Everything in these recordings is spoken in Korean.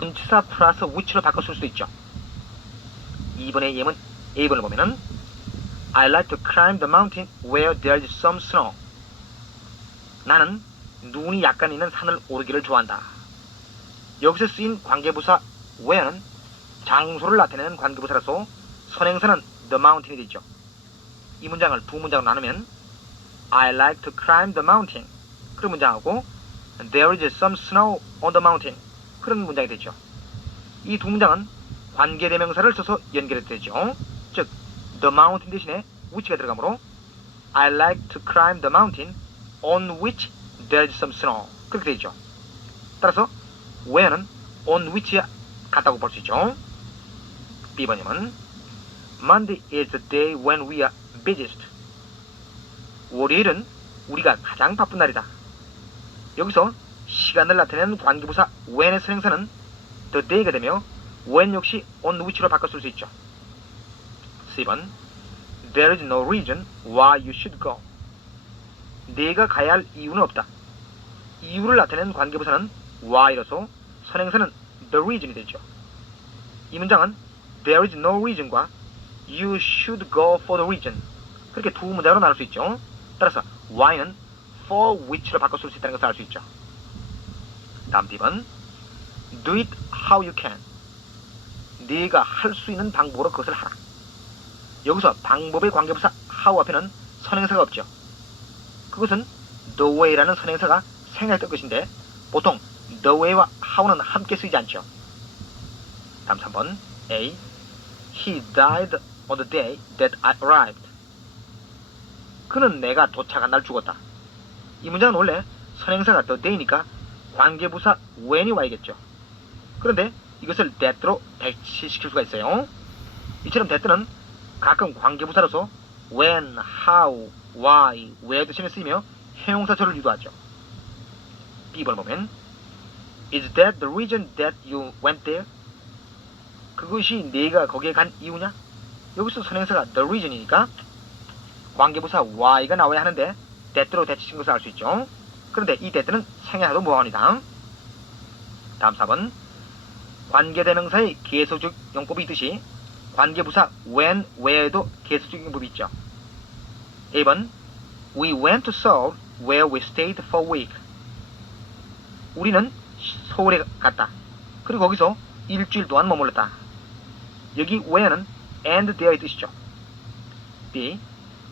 전치사 플러스 which로 바꿔 쓸 수 있죠. 2번의 예문 A번을 보면은 I like to climb the mountain where there is some snow. 나는 눈이 약간 있는 산을 오르기를 좋아한다. 여기서 쓰인 관계부사 where는 장소를 나타내는 관계부사라서 선행사는 the mountain이 되죠. 이 문장을 두 문장으로 나누면 I like to climb the mountain 그런 문장하고 There is some snow on the mountain 그런 문장이 되죠. 이 두 문장은 관계대명사를 써서 연결이 되죠. 즉 the mountain 대신에 which가 들어가므로 I like to climb the mountain on which there is some snow 그렇게 되죠. 따라서 where는 on which에 같다고 볼 수 있죠. B번님은 Monday is the day when we are busiest. 월요일은 우리가 가장 바쁜 날이다. 여기서 시간을 나타내는 관계부사 when의 선행사는 the day가 되며 when 역시 on which로 바꿔 쓸 수 있죠. C번 There is no reason why you should go. 네가 가야 할 이유는 없다. 이유를 나타내는 관계부사는 why로서 선행사는 the reason이 되죠. 이 문장은 There is no reason과 You should go for the reason 그렇게 두 문장으로 나눌 수 있죠. 따라서 why는 for which로 바꿔 쓸 수 있다는 것을 알 수 있죠. 다음 D번 Do it how you can. 네가 할 수 있는 방법으로 그것을 하라. 여기서 방법의 관계부사 how 앞에는 선행사가 없죠. 그것은 the way라는 선행사가 생략될 것인데 보통 the way와 how는 함께 쓰이지 않죠. 다음 3번 A. He died on the day that I arrived. 그는 내가 도착한 날 죽었다. 이 문장은 원래 선행사가 the day니까 관계부사 when이 와야겠죠. 그런데 이것을 that로 대치시킬 수가 있어요. 이처럼 that는 가끔 관계부사로서 when, how, why, where 대신에 쓰이며 형용사절을 유도하죠. B번 보면 Is that the reason that you went there? 그것이 네가 거기에 간 이유냐? 여기서 선행사가 the reason이니까 관계부사 why가 나와야 하는데 that로 대치신 것을 알 수 있죠. 그런데 이 that는 생략해도 무방합니다. 다음 4번 관계대명사의 계속적 용법이 있듯이 관계부사 when, where에도 계속적 용법이 있죠. A번 We went to Seoul where we stayed for a week. 우리는 서울에 갔다. 그리고 거기서 일주일 동안 머물렀다. 여기 where는 and there의 뜻이죠. B.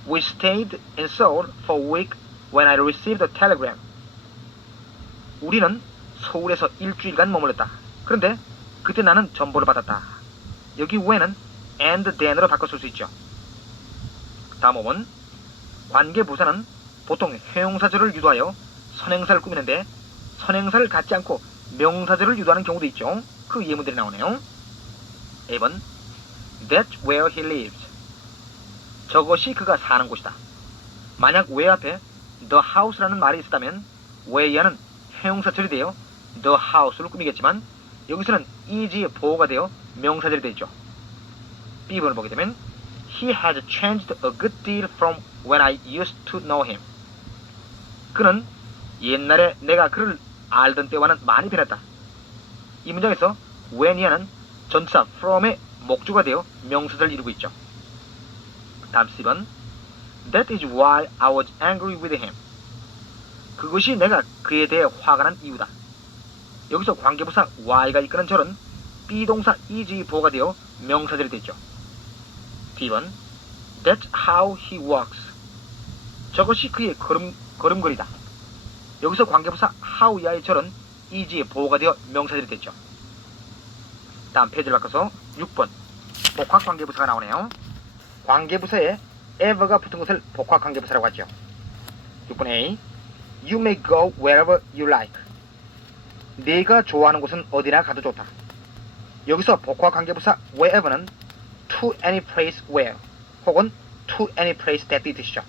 We stayed in Seoul for a week when I received a telegram. 우리는 서울에서 일주일간 머물렀다. 그런데 그때 나는 전보를 받았다. 여기 when은 and then으로 바꿔 쓸 수 있죠. 다음 5번 관계부사는 보통 형용사절을 유도하여 선행사를 꾸미는데 선행사를 갖지 않고 명사절을 유도하는 경우도 있죠. 그 예문들이 나오네요. A번 That's where he lives. 저것이 그가 사는 곳이다. 만약 where 앞에 the house라는 말이 있었다면 where는 형용사절이 되어 the house를 꾸미겠지만 여기서는 is의 보호가 되어 명사절이 되죠. B번을 보게 되면 He has changed a good deal from when I used to know him. 그는 옛날에 내가 그를 알던 때와는 많이 변했다. 이 문장에서 when이야는 전치사 from의 목주가 되어 명사절을 이루고 있죠. 다음 C번 That is why I was angry with him. 그것이 내가 그에 대해 화가 난 이유다. 여기서 관계부사 why가 이끄는 절은 비동사 is의 보호가 되어 명사절이 되죠. D번 That's how he walks. 저것이 그의 걸음걸이다. 여기서 관계부사 how 이하의 절은 is의 보호가 되어 명사절이 됐죠. 다음 페이지를 바꿔서 6번 복합관계부사가 나오네요. 관계부사에 ever가 붙은 것을 복합관계부사라고 하죠. 6번 A. You may go wherever you like. 네가 좋아하는 곳은 어디나 가도 좋다. 여기서 복합관계부사 wherever는 to any place where 혹은 to any place that 이 뜻이죠.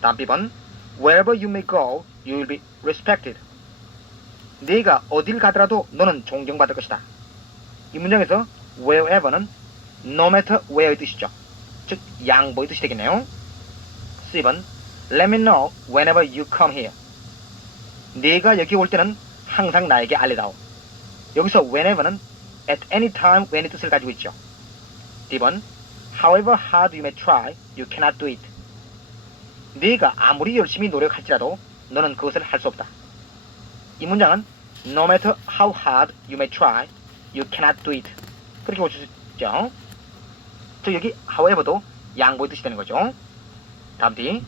다음 B번 Wherever you may go, you will be respected. 네가 어딜 가더라도 너는 존경받을 것이다. 이 문장에서 wherever는 no matter where의 뜻이죠. 즉 양보의 뜻이 되겠네요. C번 Let me know whenever you come here. 네가 여기 올 때는 항상 나에게 알리다오. 여기서 whenever는 at any time when의 뜻을 가지고 있죠. D번 however hard you may try, you cannot do it. 네가 아무리 열심히 노력할지라도 너는 그것을 할 수 없다. 이 문장은 no matter how hard you may try, you cannot do it. 그렇게 볼 수 있죠. 즉 여기 however도 양보의 뜻이 되는 거죠. 다음 D.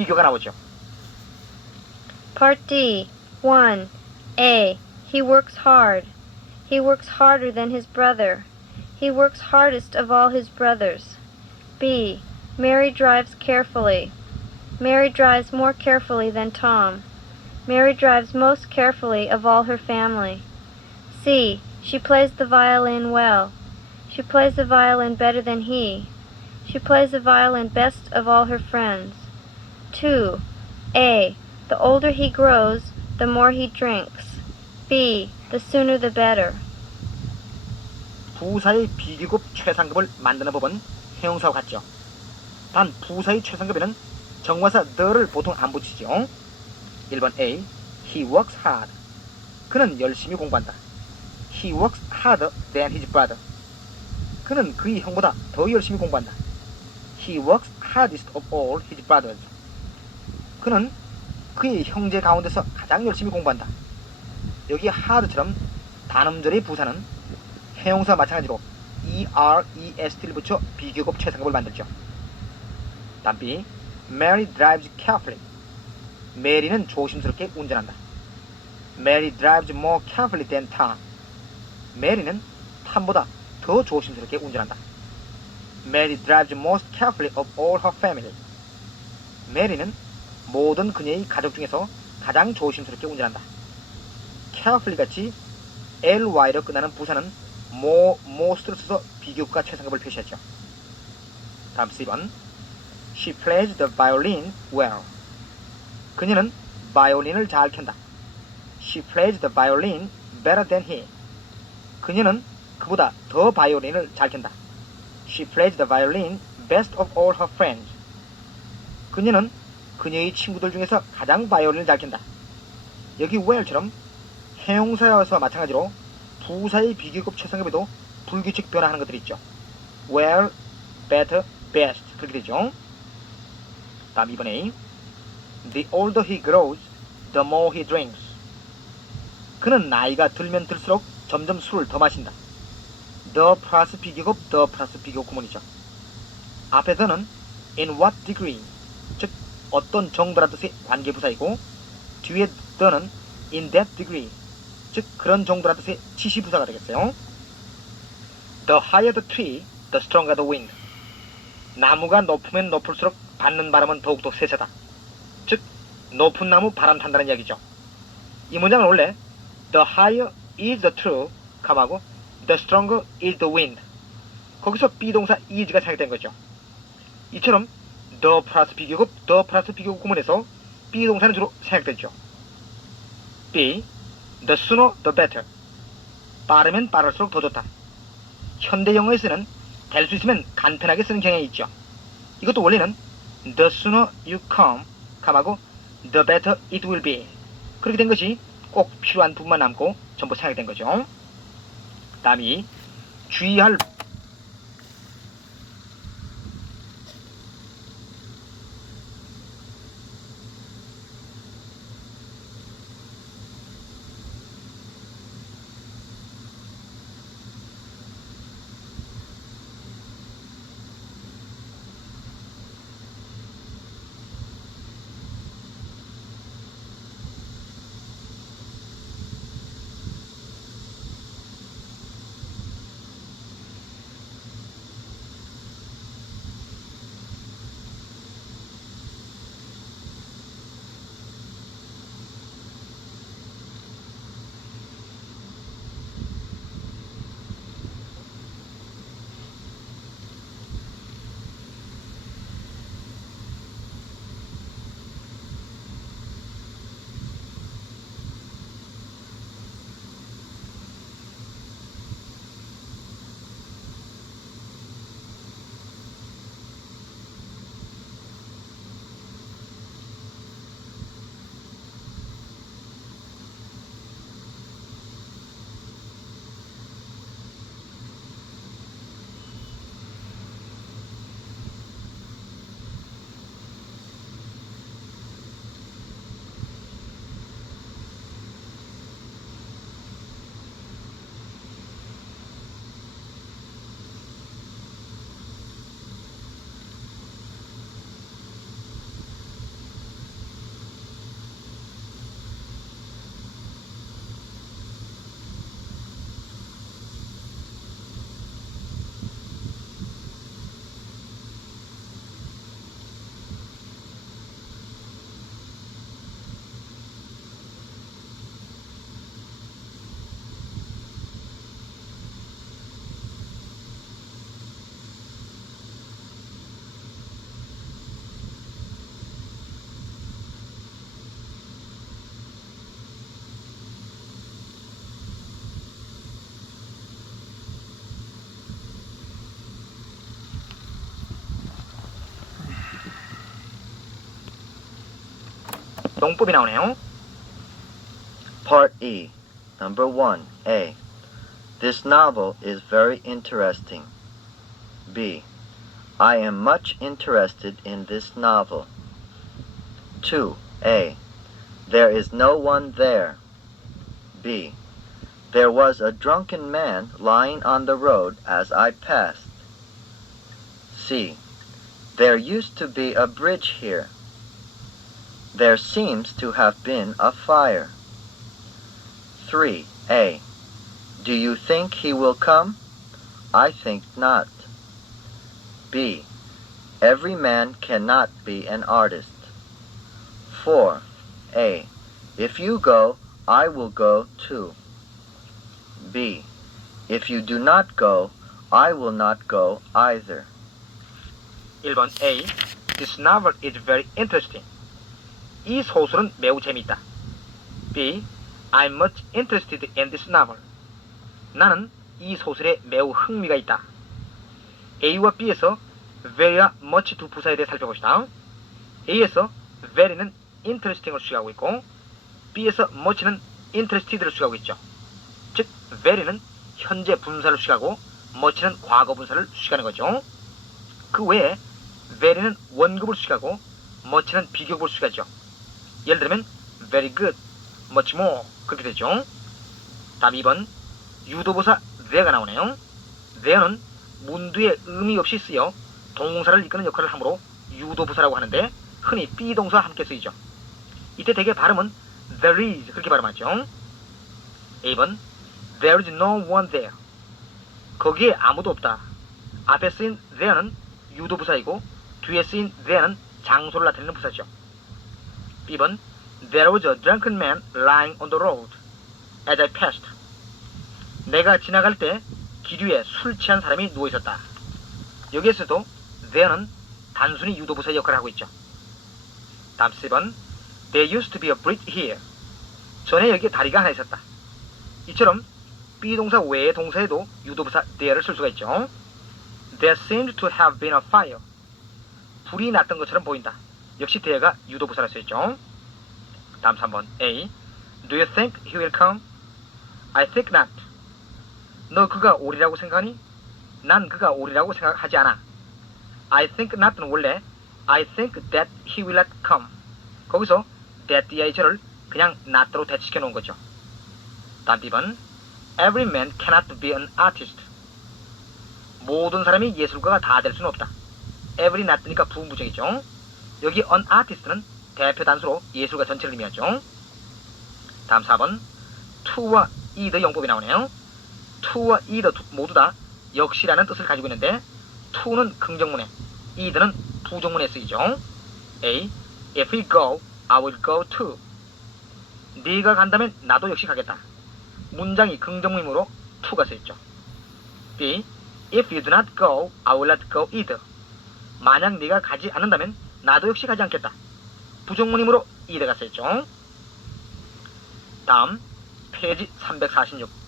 비교가 나오죠. Part D. 1. A. He works hard. He works harder than his brother. He works hardest of all his brothers. B. Mary drives carefully. Mary drives more carefully than Tom. Mary drives most carefully of all her family. C. She plays the violin well. She plays the violin better than he. She plays the violin best of all her friends. 2. A. The older he grows, the more he drinks. B. The sooner the better. 부사의 비교급 최상급을 만드는 법은 형용사와 같죠. 단 부사의 최상급에는 정관사 the를 보통 안 붙이죠. 1번 A. He works hard. 그는 열심히 공부한다. He works harder than his brother. 그는 그의 형보다 더 열심히 공부한다. He works hardest of all his brothers. 그는 그의 형제 가운데서 가장 열심히 공부한다. 여기 hard처럼 단음절의 부사는 형용사와 마찬가지로 EREST를 붙여 비교급 최상급을 만들죠. 다음 B. Mary drives carefully. 메리는 조심스럽게 운전한다. Mary drives more carefully than Tom. 메리는 탐보다 더 조심스럽게 운전한다. Mary drives most carefully of all her family. 메리는 모든 그녀의 가족 중에서 가장 조심스럽게 운전한다. carefully 같이 ly로 끝나는 부사는 most를 써서 비교급과 최상급을 표시하죠. 다음 C번. She plays the violin well. 그녀는 바이올린을 잘 켠다. She plays the violin better than he. 그녀는 그보다 더 바이올린을 잘 켠다. She plays the violin best of all her friends. 그녀는 그녀의 친구들 중에서 가장 바이올린을 잘 켠다. 여기 well처럼 형용사여서 마찬가지로 부사의 비교급 최상급에도 불규칙 변화하는 것들이 있죠. well, better, best 그렇게 되죠. 다음 2번에 The older he grows, the more he drinks. 그는 나이가 들면 들수록 점점 술을 더 마신다. the 플러스 비교급, the 플러스 비교급 구문이죠. 앞에 the는 in what degree, 즉 어떤 정도란 뜻의 관계부사이고 뒤에 the는 in that degree, 즉 그런 정도란 뜻의 지시부사가 되겠어요. The higher the tree, the stronger the wind. 나무가 높으면 높을수록 받는 바람은 더욱더 세세다. 즉 높은 나무 바람 탄다는 이야기죠. 이 문장은 원래 the higher is the tree, 하고 the stronger is the wind. 거기서 비동사 is가 사용된 거죠. 이처럼 the 플러스 비교급, the 플러스 비교급 구문에서 비동사는 주로 사용되죠. B. The sooner the better. 빠르면 빠를수록 더 좋다. 현대 영어에서는 될 수 있으면 간편하게 쓰는 경향이 있죠. 이것도 원래는 the sooner you come, 하고 the better it will be. 그렇게 된 것이 꼭 필요한 부분만 남고 전부 사용된 거죠. 다음이 주의할 용법이 나오네요. Part E, Number 1, A. This novel is very interesting. B. I am much interested in this novel. 2. A. There is no one there. B. There was a drunken man lying on the road as I passed. C. There used to be a bridge here. There seems to have been a fire. 3. A. Do you think he will come? I think not. B. Every man cannot be an artist. 4. A. If you go, I will go too. B. If you do not go, I will not go either. 1번 A. This novel is very interesting. 이 소설은 매우 재미있다. B. I'm much interested in this novel. 나는 이 소설에 매우 흥미가 있다. A와 B에서 very와 much 두 부사에 대해 살펴봅시다. A에서 very는 interesting을 수식하고 있고 B에서 much는 interested를 수식하고 있죠. 즉 very는 현재 분사를 수식하고 much는 과거 분사를 수식하는 거죠. 그 외에 very는 원급을 수식하고 much는 비교급을 수식하죠. 예를 들면 very good, much more 그렇게 되죠. 다음 2번 유도부사 there가 나오네요. there는 문두에 의미 없이 쓰여 동사를 이끄는 역할을 하므로 유도부사라고 하는데 흔히 비동사와 함께 쓰이죠. 이때 대개 발음은 there is 그렇게 발음하죠. A번 there is no one there. 거기에 아무도 없다. 앞에 쓰인 there는 유도부사이고 뒤에 쓰인 there는 장소를 나타내는 부사죠. B번 There was a drunken man lying on the road as I passed. 내가 지나갈 때 길 위에 술 취한 사람이 누워있었다. 여기에서도 there는 단순히 유도부사의 역할을 하고 있죠. 다음 C번 There used to be a bridge here. 전에 여기에 다리가 하나 있었다. 이처럼 B동사 외의 동사에도 유도부사 there를 쓸 수가 있죠. There seemed to have been a fire. 불이 났던 것처럼 보인다. 역시 there가 유도부사라 쓰였죠. 다음 3번 A. Do you think he will come? I think not. 너 그가 오리라고 생각하니? 난 그가 오리라고 생각하지 않아. I think not는 원래 I think that he will not come. 거기서 that 이하의 절을 그냥 not로 대치시켜 놓은 거죠. 다음 B번 Every man cannot be an artist. 모든 사람이 예술가가 다 될 수는 없다. Every not니까 부분부정이죠. 여기 an artist는 대표 단수로 예술가 전체를 의미하죠. 다음 4번 to와 either 용법이 나오네요. to와 either 모두 다 역시라는 뜻을 가지고 있는데 to는 긍정문에 either는 부정문에 쓰이죠. A. If we go, I will go too. 네가 간다면 나도 역시 가겠다. 문장이 긍정문이므로 to가 쓰였죠. B. If you do not go, I will not go either. 만약 네가 가지 않는다면 나도 역시 가지 않겠다. 부정문이므로 either가 쓰였죠. 다음 페이지 346.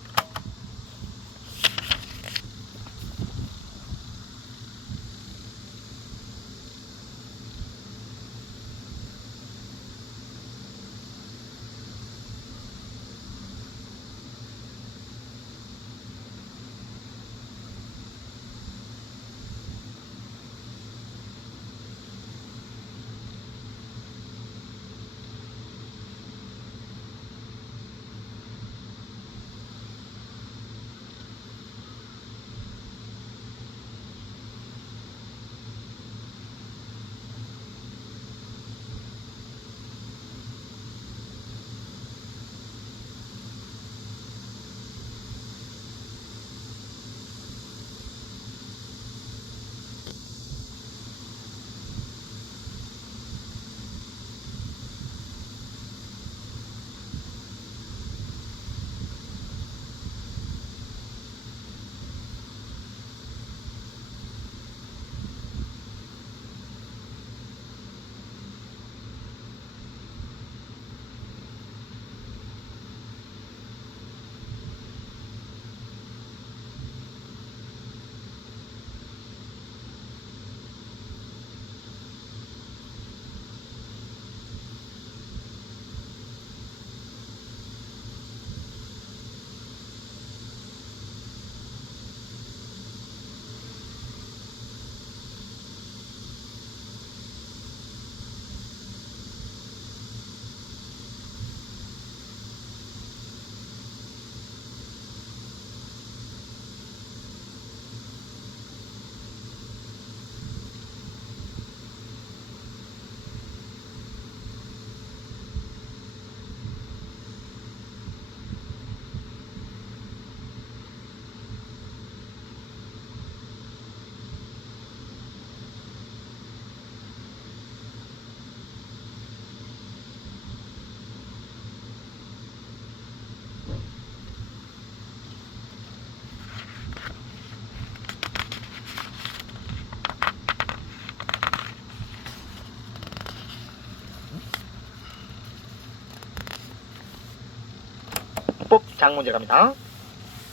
장문제 갑니다.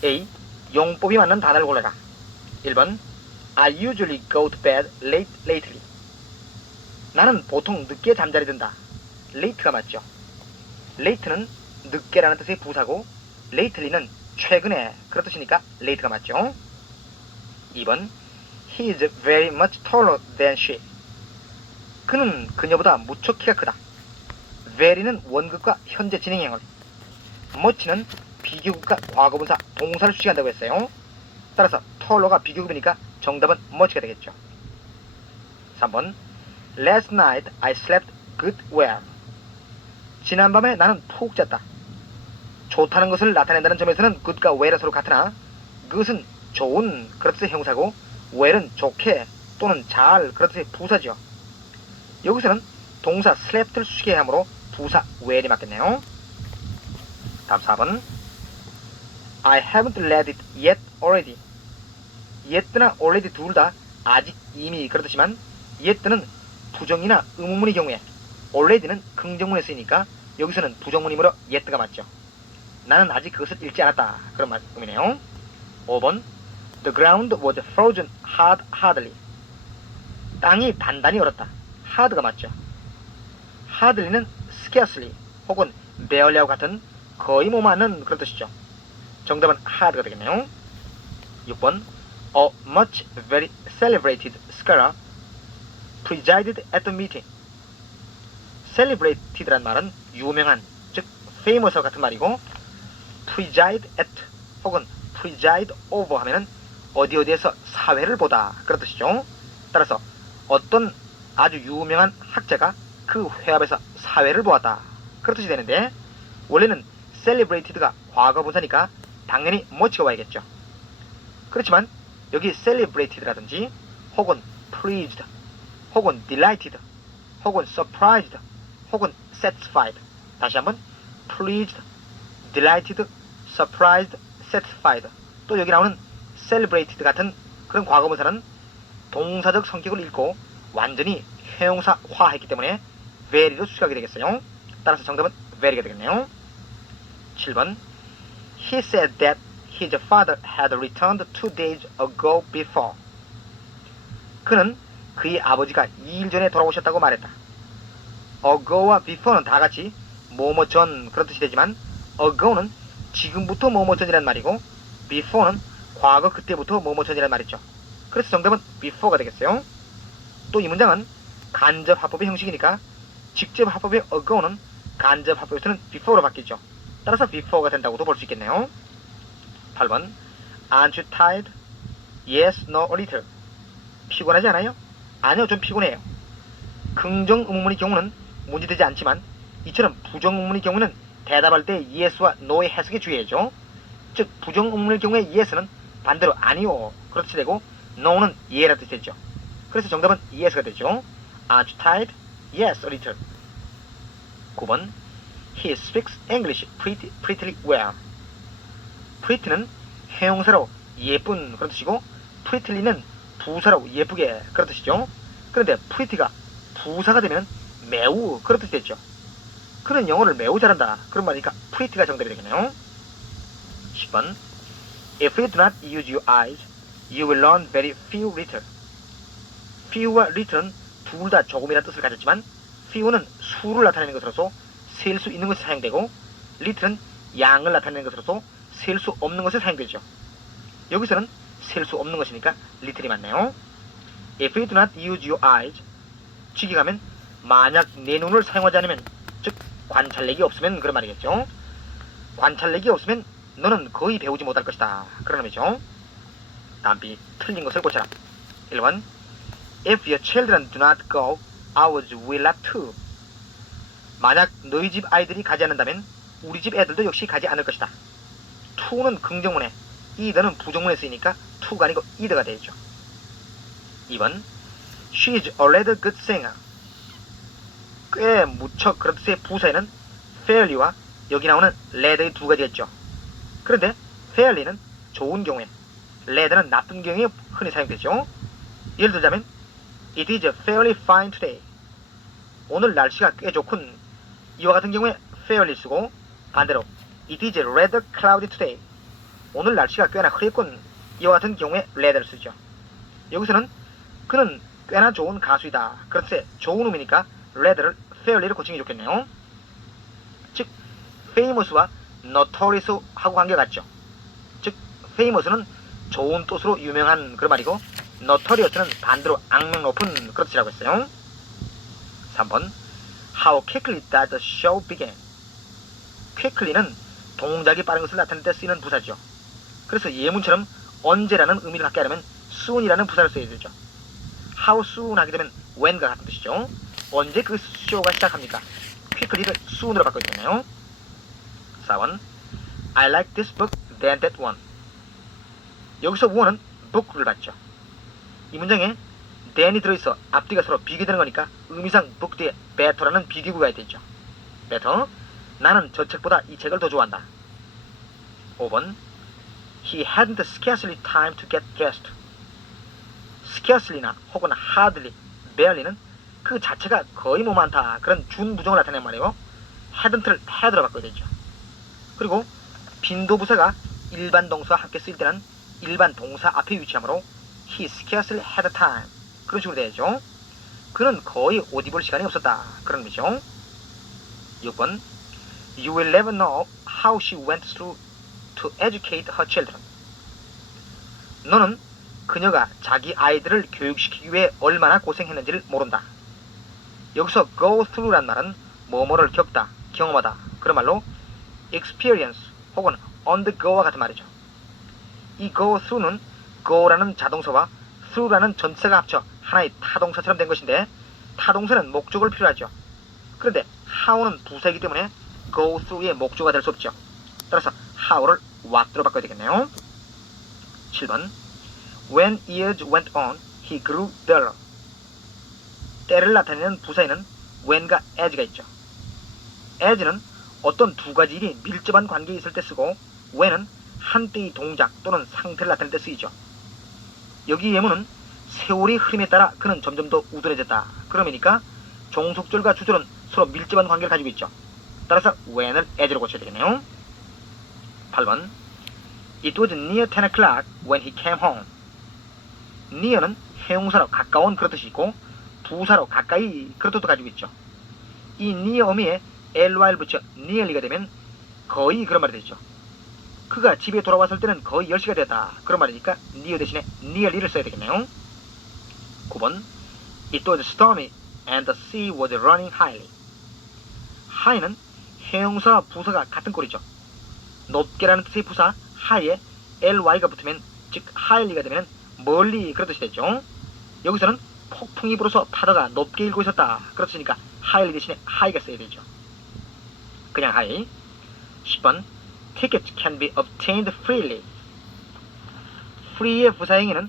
A. 용법이 맞는 단어를 골라라. 1번 I usually go to bed late lately. 나는 보통 늦게 잠자리 든다. late가 맞죠. late는 늦게라는 뜻의 부사고 lately는 최근에 그런 뜻이니까 late가 맞죠. 2번 He is very much taller than she. 그는 그녀보다 무척 키가 크다. very는 원급과 현재 진행형을, much는 비교급과 과거분사 동사를 수식한다고 했어요. 따라서 털러가 비교급이니까 정답은 much가 되겠죠. 3번 Last night I slept good well. 지난밤에 나는 푹 잤다. 좋다는 것을 나타낸다는 점에서는 good과 well은 서로 같으나 그것은 좋은 그런 뜻의 형사고 well은 좋게 또는 잘 그런 뜻의 부사죠. 여기서는 동사 slept를 수식해야 하므로 부사 well이 맞겠네요. 다음 4번 I haven't read it yet already. yet나 already 둘 다 아직 이미 그런 뜻이지만 yet는 부정이나 의문문의 경우에 already는 긍정문에 쓰이니까 여기서는 부정문이므로 yet가 맞죠. 나는 아직 그것을 읽지 않았다. 그런 의미네요. 5번 The ground was frozen hardly. 땅이 단단히 얼었다. hard가 맞죠. hardly는 scarcely 혹은 barely하고 같은 거의 못 맞는 그런 뜻이죠. 정답은 hard가 되겠네요. 6번 A much very celebrated scholar presided at the meeting. celebrated란 말은 유명한, 즉 famous와 같은 말이고 preside at 혹은 preside over 하면은 어디에서 사회를 보다 그런 뜻이죠. 따라서 어떤 아주 유명한 학자가 그 회합에서 사회를 보았다 그런 뜻이 되는데 원래는 celebrated가 과거분사니까 당연히 much가 와야겠죠. 그렇지만 여기 celebrated라든지 혹은 pleased 혹은 delighted 혹은 surprised 혹은 satisfied, 다시 한번 pleased, delighted, surprised, satisfied, 또 여기 나오는 celebrated 같은 그런 과거분사는 동사적 성격을 잃고 완전히 형용사화했기 때문에 very로 수식하게 되겠어요. 따라서 정답은 very가 되겠네요. 7번 He said that his father had returned 2 days ago before. 그는 그의 아버지가 2일 전에 돌아오셨다고 말했다. ago와 before는 다같이 뭐뭐 전 그런 뜻이 되지만 ago는 지금부터 뭐뭐 전이란 말이고 before는 과거 그때부터 뭐뭐 전이란 말이죠. 그래서 정답은 before가 되겠어요. 또 이 문장은 간접 화법의 형식이니까 직접 화법의 ago는 간접 화법에서는 before로 바뀌죠. 따라서 before가 된다고도 볼 수 있겠네요. 8번 Aren't you tired? Yes, no, a little. 피곤하지 않아요? 아니요, 좀 피곤해요. 긍정 의문문의 경우는 문제되지 않지만 이처럼 부정 의문문의 경우는 대답할 때 yes와 no의 해석에 주의해야죠. 즉 부정 의문문의 경우에 yes는 반대로 아니요 그런 뜻이 되고 no는 예라 뜻이 되죠. 그래서 정답은 yes가 되죠. Aren't you tired? Yes, a little. 9번 He speaks English prettily well. pretty는 형용사로 예쁜 그런 뜻이고 pretty는 부사로 예쁘게 그런 뜻이죠. 그런데 pretty가 부사가 되면 매우 그런 뜻이 되죠. 그는 영어를 매우 잘한다 그런 말이니까 pretty가 정답이 되겠네요. 10번 If you do not use your eyes, you will learn very few little. few와 little는 둘 다 조금이라는 뜻을 가졌지만 few는 수를 나타내는 것으로서 셀 수 있는 것에 사용되고 little는 양을 나타내는 것으로서 셀 수 없는 것에 사용되죠. 여기서는 셀 수 없는 것이니까 little이 맞네요. If you do not use your eyes, 직역하면 만약 내 눈을 사용하지 않으면, 즉 관찰력이 없으면 그런 말이겠죠. 관찰력이 없으면 너는 거의 배우지 못할 것이다 그런 의미죠. 다음 B 틀린 것을 고쳐라. 1번 If your children do not go, ours will not too. 만약 너희 집 아이들이 가지 않는다면 우리 집 애들도 역시 가지 않을 것이다. to는 긍정문에 either는 부정문에 쓰이니까 to가 아니고 either가 되죠. 2번 She is a rather good singer. 꽤 무척 그런 뜻의 부사에는 fairly와 여기 나오는 rather의 두 가지가 있죠. 그런데 fairly는 좋은 경우에, rather는 나쁜 경우에 흔히 사용되죠. 예를 들자면 It is fairly fine today. 오늘 날씨가 꽤 좋군. 이와 같은 경우에 fairly 쓰고 반대로 It is rather cloudy today. 오늘 날씨가 꽤나 흐렸군. 이와 같은 경우에 rather를 쓰죠. 여기서는 그는 꽤나 좋은 가수이다. 그렇지 좋은 의미니까 rather를 fairly로 고치는 게 좋겠네요. 즉 famous와 notorious 하고 관계가 같죠. 즉 famous는 좋은 뜻으로 유명한 그런 말이고 notorious는 반대로 악명 높은 그런 뜻이라고 했어요. 3번 How quickly does the show begin? quickly는 동작이 빠른 것을 나타낼 때 쓰이는 부사죠. 그래서 예문처럼 언제라는 의미를 갖게 하려면 soon이라는 부사를 써야 되죠. How soon 하게 되면 when과 같은 뜻이죠. 언제 그 쇼가 시작합니까? quickly를 soon으로 바꿔야 되나요? 4번 I like this book than that one. 여기서 one은 book를 받죠. 이 문장에 than이 들어있어 앞뒤가 서로 비교되는 거니까 의미상 book 뒤에 better라는 비교구가 해야 되죠. better 나는 저 책보다 이 책을 더 좋아한다. 5번 He hadn't scarcely time to get dressed. scarcely나 혹은 hardly, barely는 그 자체가 거의 뭐 많다 그런 준부정을 나타내는 말이에요. hadn't를 had로 바꿔야 되죠. 그리고 빈도부사가 일반 동사와 함께 쓰일 때는 일반 동사 앞에 위치하므로 he scarcely had time 그런 식으로 되죠. 그는 거의 옷 입을 시간이 없었다 그런 의미죠. 6번 You will never know how she went through to educate her children. 너는 그녀가 자기 아이들을 교육시키기 위해 얼마나 고생했는지를 모른다. 여기서 go through란 말은 뭐뭐를 겪다, 경험하다 그런 말로 experience 혹은 undergo와 같은 말이죠. 이 go through는 go라는 자동사와 through라는 전체가 합쳐 하나의 타동사처럼 된 것인데 타동사는 목적을 필요하죠. 그런데 how는 부사이기 때문에 go through의 목적어가 될 수 없죠. 따라서 how를 what로 바꿔야 되겠네요. 7번 When years went on, he grew duller. 때를 나타내는 부사에는 when과 as가 있죠. as는 어떤 두 가지 일이 밀접한 관계에 있을 때 쓰고 when은 한때의 동작 또는 상태를 나타낼 때 쓰이죠. 여기 예문은 세월의 흐름에 따라 그는 점점 더 우둔해졌다. 그러니까 종속절과 주절은 서로 밀접한 관계를 가지고 있죠. 따라서 when을 as로 고쳐야 되겠네요. 8번 It was near 10 o'clock when he came home. near는 형용사로 가까운 그런 뜻이 있고 부사로 가까이 그런 뜻도 가지고 있죠. 이 near 어미에 ly를 붙여 nearly가 되면 거의 그런 말이 되죠. 그가 집에 돌아왔을 때는 거의 10시가 됐다. 그런 말이니까 near 대신에 nearly를 써야 되겠네요. 9번 It was stormy and the sea was running highly. high는 형용사와 부사가 같은 꼴이죠. 높게라는 뜻의 부사 high에 ly가 붙으면 즉 highly가 되면 멀리 그런 뜻이 되죠. 여기서는 폭풍이 불어서 파도가 높게 일고 있었다. 그렇으니까 highly 대신에 high가 써야 되죠. 그냥 high. 10번 Tickets can be obtained freely. free의 부사행위는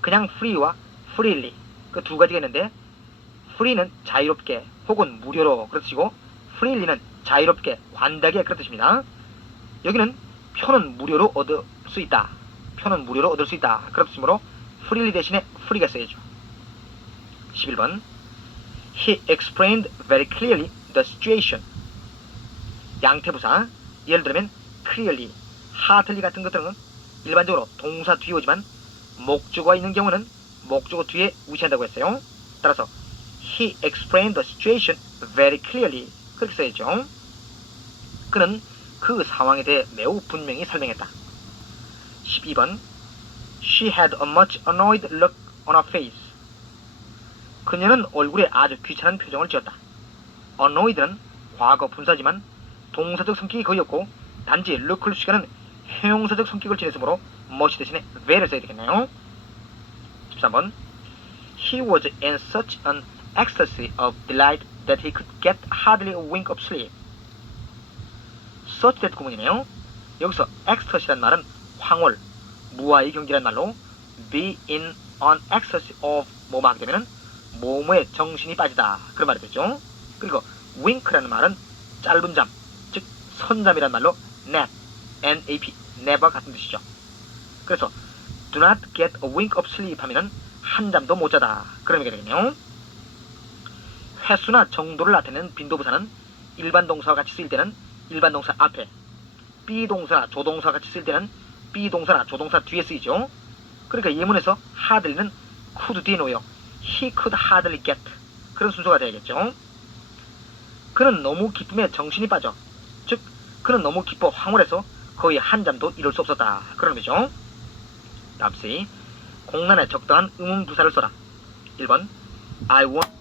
그냥 free와 freely 그 두 가지가 있는데 free는 자유롭게 혹은 무료로 그런 뜻이고 freely는 자유롭게 관대하게 그런 뜻입니다. 여기는 표는 무료로 얻을 수 있다. 표는 무료로 얻을 수 있다. 그런 뜻이므로 freely 대신에 free가 써야죠. 11번 He explained very clearly the situation. 양태부사 예를 들면 clearly, heartily 같은 것들은 일반적으로 동사 뒤에 오지만 목적어가 있는 경우는 목적어 뒤에 위치한다고 했어요. 따라서 He explained the situation very clearly 그렇게 써야죠. 그는 그 상황에 대해 매우 분명히 설명했다. 12번 She had a much annoyed look on her face. 그녀는 얼굴에 아주 귀찮은 표정을 지었다. annoyed는 과거 분사지만 동사적 성격이 거의 없고 단지 look를 수식하는 형용사적 성격을 지녔으므로 much 대신에 very를 써야 되겠네요. 13번 He was in such an ecstasy of delight that he could get hardly a wink of sleep. such that 구문이네요. 여기서 ecstasy란 말은 황홀, 무아의 경지란 말로 be in an ecstasy of 뭐뭐 하게 되면은 모모에 정신이 빠지다 그런 말이 되죠. 그리고 wink라는 말은 짧은 잠, 즉 선잠이란 말로 nap, nap, never 같은 뜻이죠. 그래서 do not get a wink of sleep 하면은 한 잠도 못 자다 그런 의미가 되겠네요. 횟수나 정도를 나타내는 빈도부사는 일반 동사와 같이 쓰일 때는 일반 동사 앞에 비동사나 조동사 같이 쓸 때는 비동사나 조동사 뒤에 쓰이죠. 그러니까 예문에서 hardly는 could 뒤에 놓여 he could hardly get 그런 순서가 되겠죠. 그는 너무 기쁨에 정신이 빠져. 즉 그는 너무 기뻐 황홀해서 거의 한 잠도 이룰 수 없었다. 그런 거죠. 다음 C. 공란에 적당한 의문부사를 써라. 1번 I want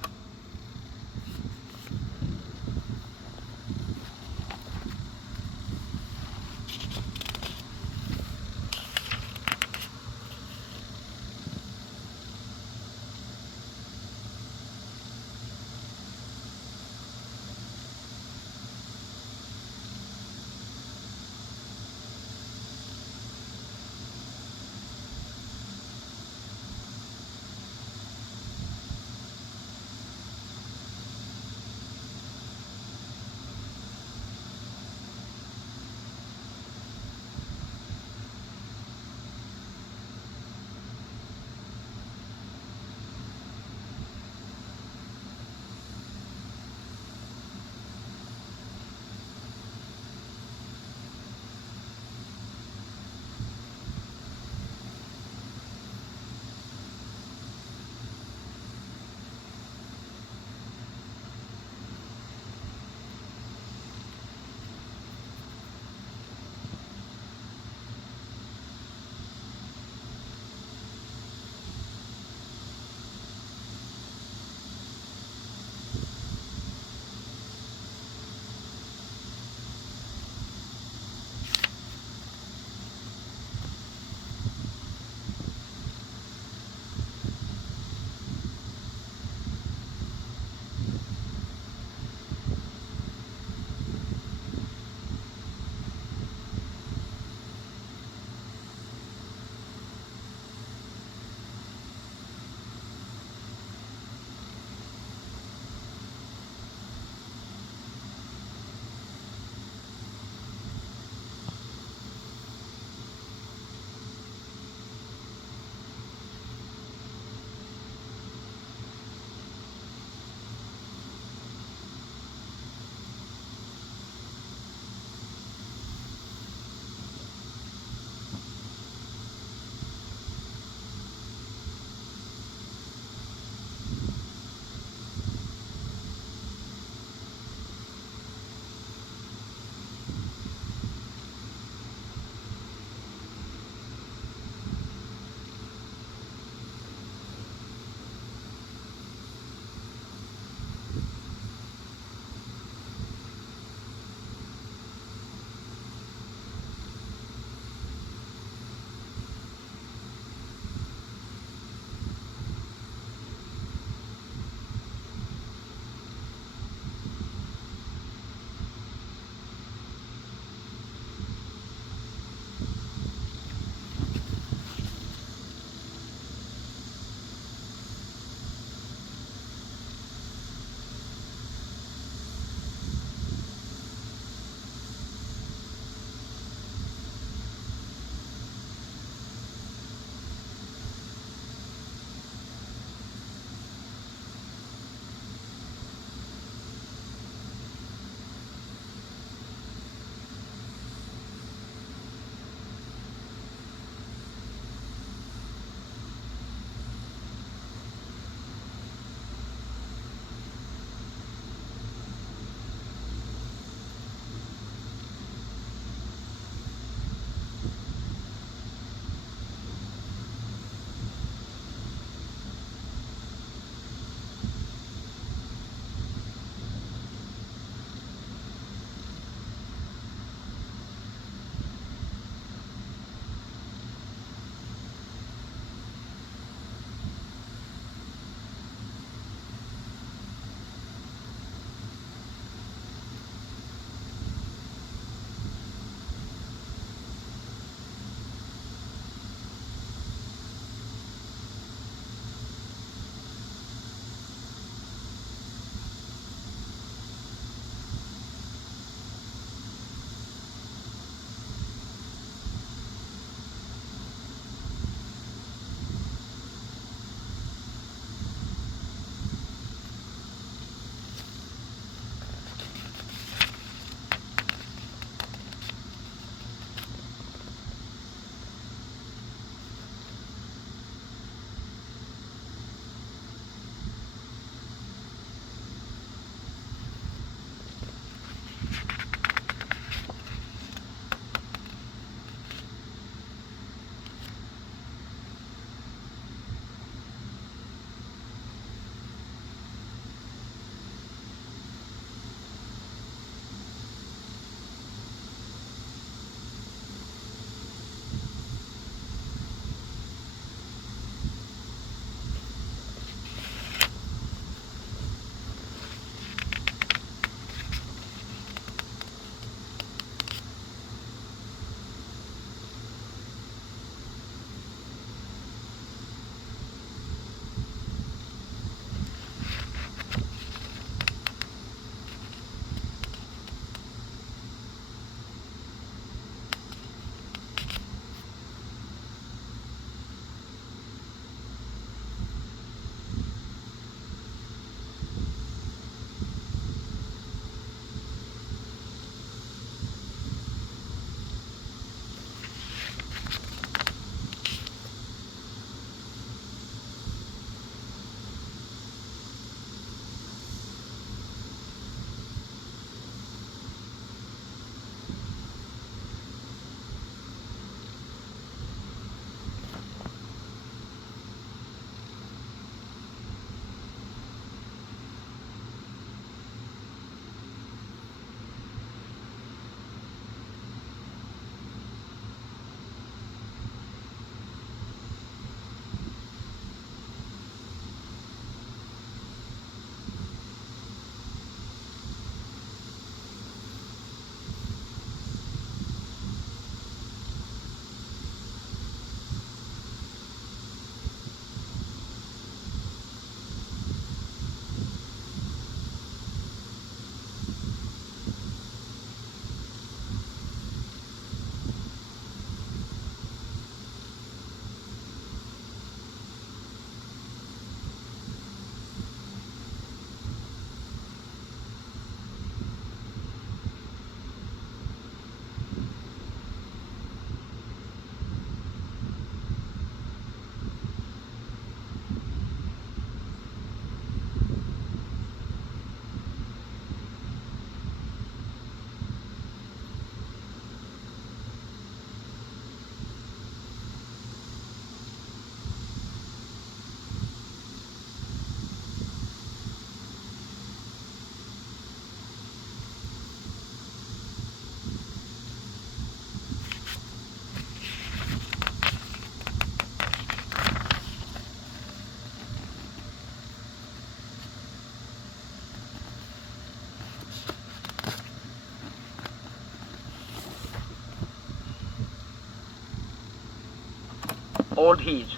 old he is.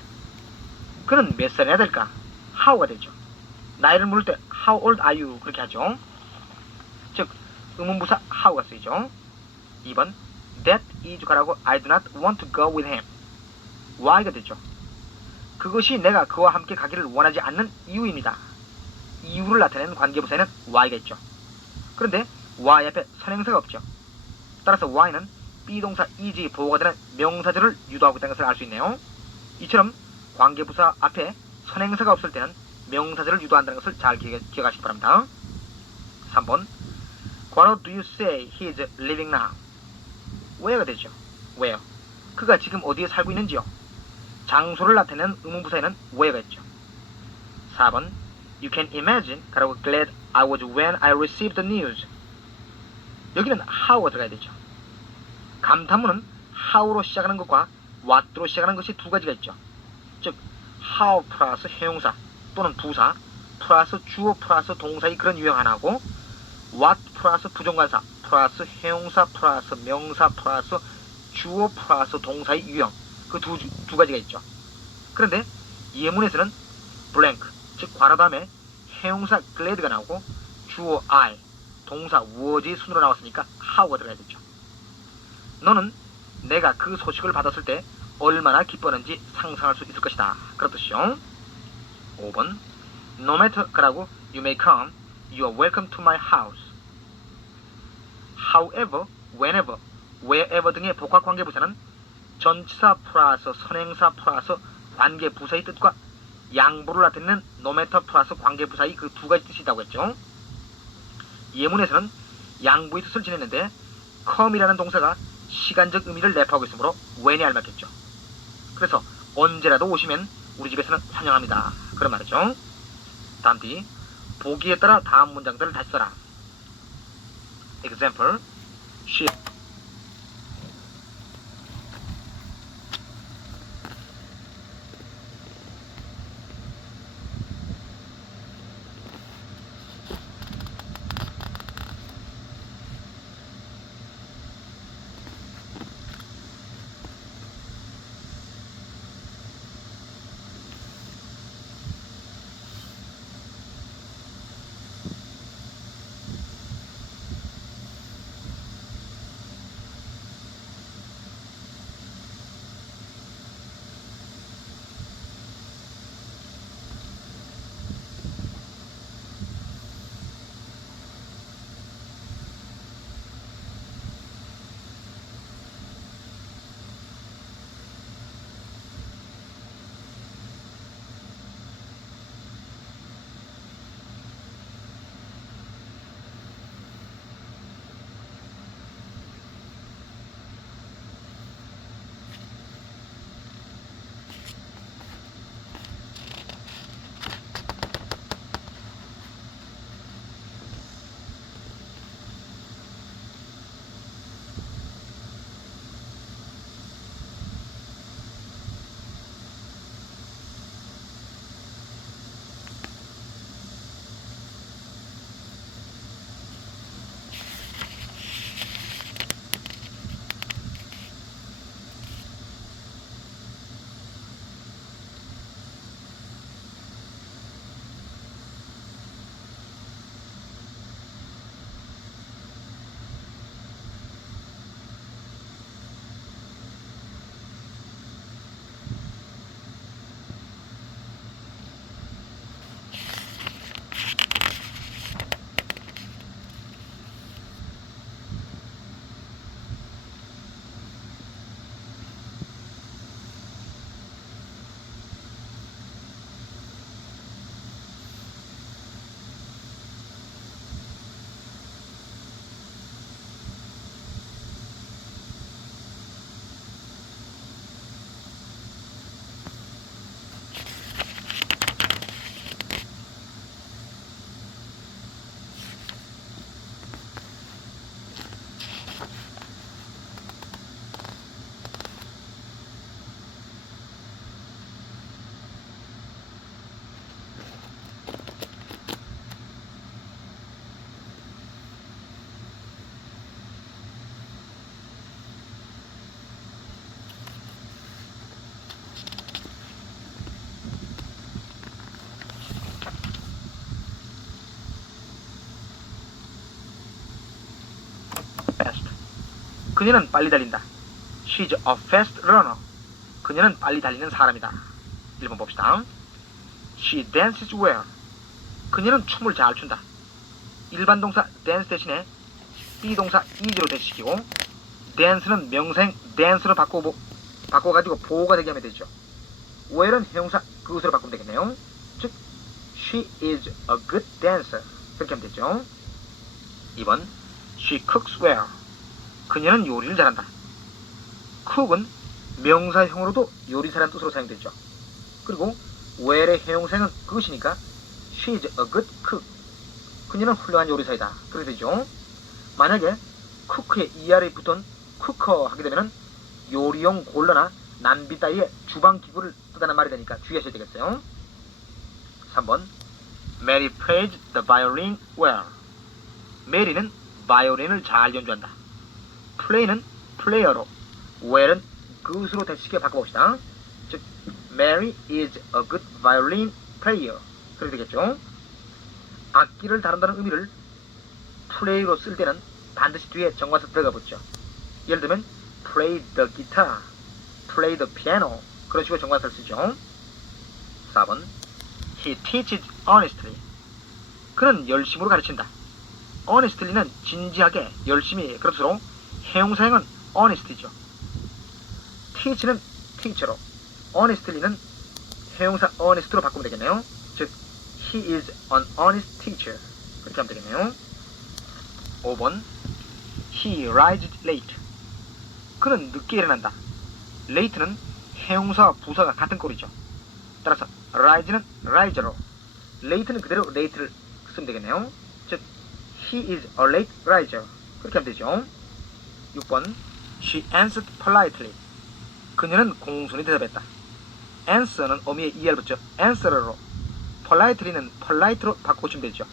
그는 몇 살이나 될까? how가 되죠. 나이를 물을 때 how old are you 그렇게 하죠. 즉 의문부사 how가 쓰이죠. 2번 that is 가라고 I do not want to go with him. why가 되죠. 그것이 내가 그와 함께 가기를 원하지 않는 이유입니다. 이유를 나타내는 관계부사에는 why가 있죠. 그런데 why 앞에 선행사가 없죠. 따라서 why는 비동사 is 보호가 되는 명사절을 유도하고 있다는 것을 알 수 있네요. 이처럼 관계부사 앞에 선행사가 없을 때는 명사절을 유도한다는 것을 잘 기억하시기 바랍니다. 3번 What do you say he is living now? where가 되죠. where. 그가 지금 어디에 살고 있는지요. 장소를 나타내는 의문부사에는 where가 있죠. 4번 You can imagine 가라고 glad I was when I received the news. 여기는 how가 들어가야 되죠. 감탄문은 how로 시작하는 것과 what로 시작하는 것이 두 가지가 있죠. 즉 how 플러스 형용사 또는 부사 플러스 주어 플러스 동사의 그런 유형 하나고 what 플러스 부정관사 플러스 형용사 플러스 명사 플러스 주어 플러스 동사의 유형 그 두 가지가 있죠. 그런데 예문에서는 blank 즉 괄호 다음에 형용사 glad가 나오고 주어 I 동사 was의 순으로 나왔으니까 how가 들어가야 되죠. 너는 내가 그 소식을 받았을 때 얼마나 기뻤는지 상상할 수 있을 것이다. 그렇듯이요. 5번 No matter 가라고 You may come, you are welcome to my house. However, whenever, wherever 등의 복합관계부사는 전치사 플러스 선행사 플러스 관계부사의 뜻과 양보를 나타내는 no matter 플러스 관계부사의 그 두 가지 뜻이 있다고 했죠. 예문에서는 양보의 뜻을 지냈는데 come이라는 동사가 시간적 의미를 내포하고 있으므로 when이 알맞겠죠. 그래서 언제라도 오시면 우리 집에서는 환영합니다. 그런 말이죠. 다음 뒤 보기에 따라 다음 문장들을 다시 써라. Example, she 그녀는 빨리 달린다. She's a fast runner. 그녀는 빨리 달리는 사람이다. 1번 봅시다. She dances well. 그녀는 춤을 잘 춘다. 일반 동사 dance 대신에 비동사 is로 대시키고 dance는 명사형 dance로 바꿔가지고 보호가 되게 하면 되죠. well은 형용사 그것으로 바꾸면 되겠네요. 즉 she is a good dancer. 그렇게 하면 되죠. 2번 She cooks well. 그녀는 요리를 잘한다. cook은 명사형으로도 요리사라는 뜻으로 사용되죠. 그리고 well의 형용사는 그것이니까 she is a good cook. 그녀는 훌륭한 요리사이다. 그렇게 되죠. 만약에 cook의 ER에 붙은 cooker 하게 되면은 요리용 골러나 난비 따위의 주방기구를 쓰다는 말이 되니까 주의하셔야 되겠어요. 3번 Mary plays the violin well. 메리는 바이올린을 잘 연주한다. play는 player로, well은 그것으로 대시켜 바꿔봅시다. 즉 Mary is a good violin player. 그렇게 되겠죠. 악기를 다룬다는 의미를 play로 쓸 때는 반드시 뒤에 정관사 들어가 붙죠. 예를 들면 play the guitar, play the piano 그런 식으로 정관사를 쓰죠. 4번 He teaches honestly. 그는 열심으로 가르친다. honestly는 진지하게 열심히 그럴수록 형용사형은 honest이죠. teach는 teacher로, honestly는 형용사 honest로 바꾸면 되겠네요. 즉 He is an honest teacher. 그렇게 하면 되겠네요. 5번 He rises late. 그는 늦게 일어난다. late는 형용사와 부사가 같은 꼴이죠. 따라서 rise는 riser로, late는 그대로 late를 쓰면 되겠네요. 즉 He is a late riser. 그렇게 하면 되죠. 6번 She answered politely. 그녀는 공손히 대답했다. answer는 어미의 er 붙죠. answer로, politely는 polite로 바꿔주면 되죠.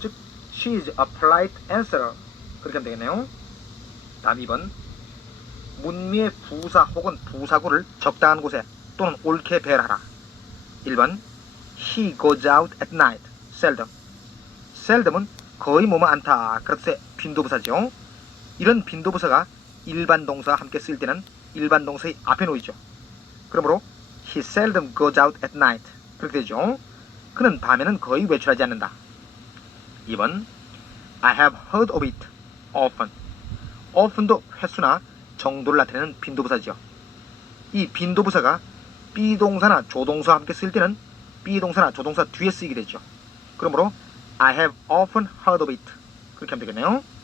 즉 she is a polite answerer. 그렇게 하면 되겠네요. 다음 2번 문미의 부사 혹은 부사구를 적당한 곳에 또는 옳게 배열하라. 1번 He goes out at night. seldom. seldom은 거의 뭐뭐 않다 그런 뜻의 빈도부사죠. 이런 빈도부사가 일반 동사와 함께 쓰일 때는 일반 동사의 앞에 놓이죠. 그러므로 He seldom goes out at night. 그렇게 되죠. 그는 밤에는 거의 외출하지 않는다. 2번 I have heard of it often. often도 횟수나 정도를 나타내는 빈도부사죠. 이 빈도부사가 비동사나 조동사와 함께 쓸 때는 비동사나 조동사 뒤에 쓰이게 되죠. 그러므로 I have often heard of it. 그렇게 하면 되겠네요.